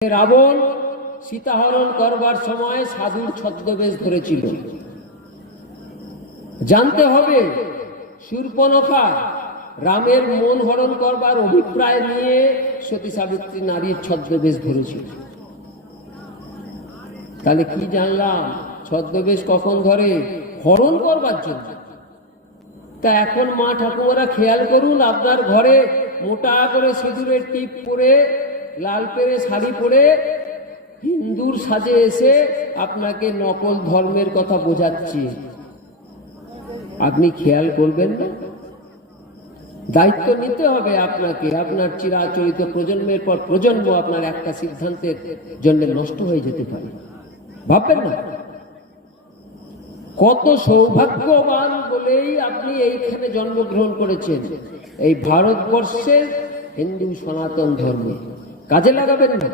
রাবণ সীতাহরণ করবার সময় সাধুর ছদ্মবেশ ধরেছিল। জানতে হবে শূর্পণখা রামের মন হরণ করবার অভিপ্রায় নিয়ে সতী সাবিত্রী নারীর ছদ্মবেশ ধরেছিল। তাহলে কি জানলাম? ছদ্মবেশ কখন ধরে? হরণ করবার জন্য। তা এখন মা ঠাকুমারা খেয়াল করুন, আপনার ঘরে মোটা করে সিঁদুরের টিপ পরে লাল পেরে শাড়ি পরে হিন্দুর সাজে এসে আপনাকে নকল ধর্মের কথা বোঝাচ্ছে, আপনি খেয়াল করবেন না? দায়িত্ব নিতে হবে আপনাকে। আপনার চিরাচরিত প্রজন্মের পর প্রজন্ম আপনার একটা সিদ্ধান্তের জন্য নষ্ট হয়ে যেতে পারে। ভাববেন না কত সৌভাগ্যবান বলেই আপনি এইখানে জন্মগ্রহণ করেছেন, এই ভারতবর্ষের হিন্দু সনাতন ধর্মে। কাজে লাগাবেন না।